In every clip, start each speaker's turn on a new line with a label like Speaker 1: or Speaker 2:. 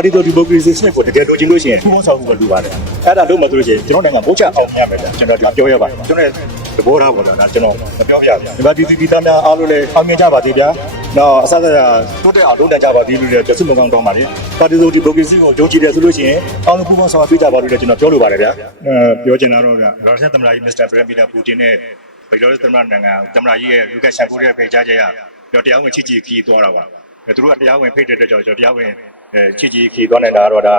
Speaker 1: ပါတီတော်ဒီမိုကရေစီစနစ်ကိုတကယ်လိုချင်လို့ရှိရင်ပူးပေါင်းဆောင်မှုပဲလိုပါတယ်အဲ့ဒါလို့မှဆိုလို့ရှိရင်ကျွန်တော်နိုင်ငံဘိုးချအောင်မြင်ရမယ်ဗျာကျွန်တော်ဒါပြောရပါတယ်ကျွန်တော်သဘောထားပေါ့ဗျာဒါကျွန်တော်မပြောပြဘူးမြန်မာပြည်သူပြည်သားများအားလုံးလည်းအောင်မြင်ကြပါသေးဗျာနော်အစစအတိုးတက်အောင်လုပ်နိုင်ကြပါသေးလို့လည်းကျဆုမကောင်းတောင်းပါတယ်ပါတီတော်ဒီမိုကရေစီကိုယုံကြည်တယ်ဆိုလို့ရှိရင်အောင်လုံးပူးပေါင်းဆောင်ရွက်ပေးကြပါလို့လည်းကျွန်တော်ပြောလိုပါတယ်ဗျာအဲပြောချင်တာတော့ဗျာရုရှားသမ္မတကြီးမစ္စတာဗလမီတာပူတင်နဲ့ဘယ်လိုလဲသမ္မတနိုင်ငံသမ္မတကြီးရဲ့လူကရှန်ကိုရဲ့ဖိတ်ကြားချက်ရတော့တရားဝင်ချစ်ကြည်ခီးသွားတာပါအဲသူတို့ကတရားဝင်ဖိတ်တဲ့အတွက်ကြောင့်ကျွန်တော်တရားဝင်အဲ ချစ်ကြည်ခီးသွားနေတာကတော့ဒါ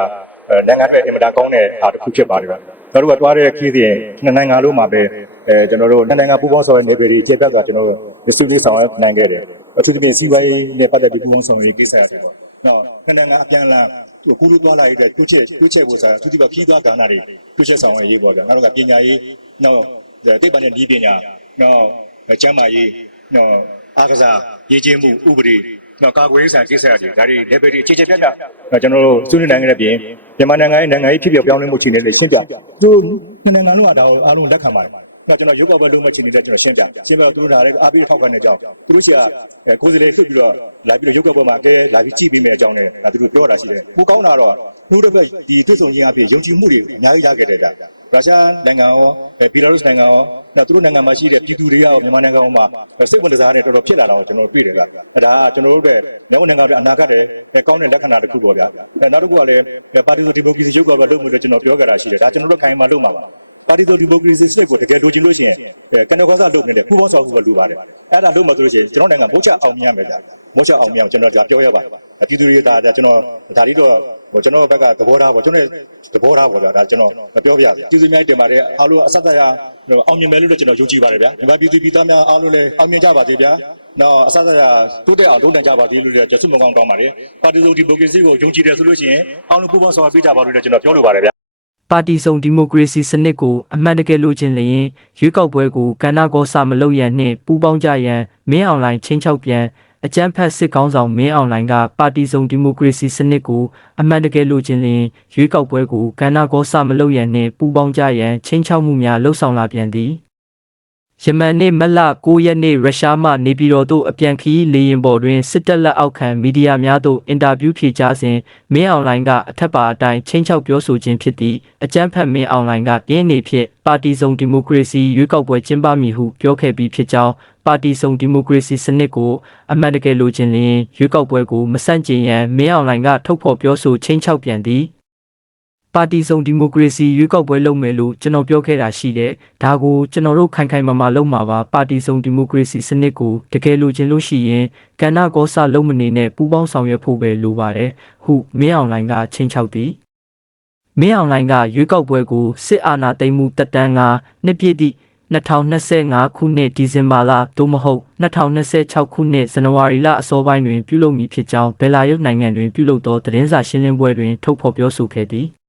Speaker 1: အဲနိုင်ငံအတွက်အင်မတန်ကောင်းတဲ့အားတစ်ခုဖြစ်ပါတယ်ဗျကျွန်တော်တို့ကသွားတဲ့ခီးစဉ်နှစ်နိုင်ငံလုံးမှာပဲအဲကျွန်တော်တို့နှစ်နိုင်ငံပူးပေါင်းဆောင်ရွက်နေပေဒီကျေပြတ်စွာကျွန်တော်တို့ district ဆောင်ရွက်နိုင်ခဲ့တယ်အထူးသဖြင့်စီးပွားရေးနဲ့ပတ်သက်ပြီးပူးပေါင်းဆောင်ရွက်ရေးကိစ္စရတယ်ပေါ့နော်နှစ်နိုင်ငံအပြန်အလှန်သူကူလူသွားလာရေးအတွက်တိုးချက်တိုးချက်ဖို့ဆိုတာအထူးသဖြင့်ခီးသွားကဏ္ဍတွေတိုးချက်ဆောင်ရွက်ရေးပေါ့ဗျနောက်တော့ကပညာရေးနောက်တိတ်ပံနဲ့ဒီပညာနောက်ကျန်းမာရေးနောက်အားကစားရေးချင်းမှုဥပဒေ နော်ကာကွယ်ရေးဆိုင်ကိစ္စတွေဒါတွေ level တွေအခြေချပြပြနော်ကျွန်တော်တို့ဆွေးနွေးနိုင်ငံရဲ့ပြင်မြန်မာနိုင်ငံရဲ့နိုင်ငံရေးဖြစ်ပျက်ပြောင်းလဲမှုခြေနေလေးရှင်းပြသူတို့နှစ်နိုင်ငံလုံးကဒါအားလုံးလက်ခံပါတယ်နော်ကျွန်တော်ရုပ်ောက်ပဲလုံးမချင်နေတဲ့ကျွန်တော်ရှင်းပြရှင်းပြတော့သူတို့ဒါလည်းအားပြီးထောက်ခံတဲ့အကြောင်းသူတို့ရှိကကိုယ်စီလေးလွှတ်ပြီးတော့လာပြီးတော့ရုပ်ောက်ပဲမှာအကဲလာပြီးကြည့်ပေးမယ်အကြောင်းနဲ့ဒါသူတို့ပြောတာရှိတယ်ကိုကောင်းတာတော့နှုတ်တစ်ဖက်ဒီတွတ်ဆုံချင်းအဖြစ်ယုံကြည်မှုတွေအများကြီးရခဲ့တယ်ဗျ ရုရှားနိုင်ငံရောဘီလာရုစ်နိုင်ငံရောနောက်သူတို့နိုင်ငံမှာရှိတဲ့ပြည်သူတွေရောမြန်မာနိုင်ငံမှာစိတ်ဝင်စားတဲ့တော်တော်ဖြစ်လာတာကိုကျွန်တော်တွေ့တယ်ဗျအဲဒါကကျွန်တော်တို့ရဲ့မြန်မာနိုင်ငံရဲ့အနာဂတ်ရဲ့ကောင်းတဲ့လက္ခဏာတစ်ခုပေါ့ဗျအဲနောက်တစ်ခုကလည်းပါတီဆိုဒီမိုကရေစီရုပ်ကပဲလုပ်မှုလို့ကျွန်တော်ပြောကြတာရှိတယ်ဒါကျွန်တော်တို့ခိုင်မာလုပ်မှာပါပါတီတော်ဒီမိုကရေစီစနစ်ကိုတကယ်လိုချင်လို့ရှိရင်ကန်တော်ကောစားလုပ်နေတဲ့ပူပေါင်းဆောင်မှုပဲလိုပါတယ်အဲ့ဒါလုပ်မှဆိုလို့ရှိရင်ကျွန်တော်နိုင်ငံမိုးချအောင်မြင်ရမယ်ဗျမိုးချအောင်မြင်အောင်ကျွန်တော်ဒါပြောရပါပြည်သူတွေဒါကျွန်တော်ဒါလေးတော့ ဟိုကျွန်တော်ဘက်ကသဘောထားပေါ့ကျွန်တော်သဘောထားပေါ့ဗျာဒါကျွန်တော်မပြောပြဘူးပြည်သူများတင်ပါတယ်အားလုံးအဆက်သက်ရအောင်မြင်မယ်လို့ကျွန်တော်ယုံကြည်ပါတယ်ဗျာမြန်မာပြည်သူပြည်သားများအားလုံးလည်းအောင်မြင်ကြပါစေဗျာနောက်အဆက်သက်ရတိုးတက်အောင်လုပ်နိုင်ကြပါသေးလို့လည်းကျဆုမကောင်းတောင်းပါတယ်ပါတီစုဒီမိုကရေစီကိုယုံကြည်တယ်ဆိုလို့ရှိရင်အားလုံးပူးပေါင်းဆောင်ရွက်ပေးကြပါလို့လည်းကျွန်တော်ပြောလိုပါတယ်ဗျာ
Speaker 2: ပါတီစုံဒီမိုကရေစီစနစ်ကိုအမှန်တကယ်လိုချင်လျင်ရွေးကောက်ပွဲကိုကဏ္ဍကောစမလုပ်ရန်နှင့်ပူးပေါင်းကြရန်မင်းအွန်လိုင်းချင်းချောက်ပြန် အကြမ်းဖက်စစ်ကောင်းဆောင်မင်းအွန်လိုင်းကပါတီစုံဒီမိုကရေစီစနစ်ကိုအမှန်တကယ်လိုချင်လျင်ရွေးကောက်ပွဲကိုကဏ္ဍကောစမလုပ်ရန်နှင့်ပူးပေါင်းကြရန်ချင်းချောက်မှုများလှုံ့ဆော်လာပြန်သည် ယမန်နေ့မလ9ရက်နေ့ရုရှားမှနေပြည်တော်သို့အပြန်ခရီးလေယာဉ်ပေါ်တွင်စစ်တပ်လက်အောက်ခံမီဒီယာများသို့အင်တာဗျူးဖြေကြားစဉ်မင်းအွန်လိုင်းကအထက်ပါအတိုင်းချင်းချောက်ပြောဆိုခြင်းဖြစ်သည့်အကြမ်းဖက်မင်းအွန်လိုင်းကပြင်းနေဖြင့်ပါတီစုံဒီမိုကရေစီရွေးကောက်ပွဲကျင်းပမည်ဟုပြောခဲ့ပြီးဖြစ်ကြောင်းပါတီစုံဒီမိုကရေစီစနစ်ကိုအမှန်တကယ်လိုချင်လျင်ရွေးကောက်ပွဲကိုမဆန့်ကျင်ရန်မင်းအွန်လိုင်းကထုတ်ဖော်ပြောဆိုချင်းချောက်ပြန်သည် ပါတီစုံဒီမိုကရေစီရွေးကောက်ပွဲလုပ်မယ်လို့ကျွန်တော်ပြောခဲ့တာရှိတယ်။ဒါကိုကျွန်တော်တို့ခိုင်ခိုင်မာမာလုပ်မှာပါပါတီစုံဒီမိုကရေစီစနစ်ကိုတကယ်လို့ချင်လို့ရှိရင်ကဏ္ဍကောစလုံးမနေနဲ့ပူးပေါင်းဆောင်ရွက်ဖို့ပဲလိုပါတယ်။ဟုမင်းအောင်လိုင်းကချင်းချောက်သည်။မင်းအောင်လိုင်းကရွေးကောက်ပွဲကိုစစ်အာဏာသိမ်းမှုတက်တန်းကနှစ်ပြည့်သည့်2025ခုနှစ်ဒီဇင်ဘာလသို့မဟုတ်2026ခုနှစ်ဇန်နဝါရီလအစောပိုင်းတွင်ပြုလုပ်မည်ဖြစ်ကြောင်းဘယ်လာရုတ်နိုင်ငံတွင်ပြုလုပ်သောသတင်းစာရှင်းလင်းပွဲတွင်ထုတ်ဖော်ပြောဆိုခဲ့သည်။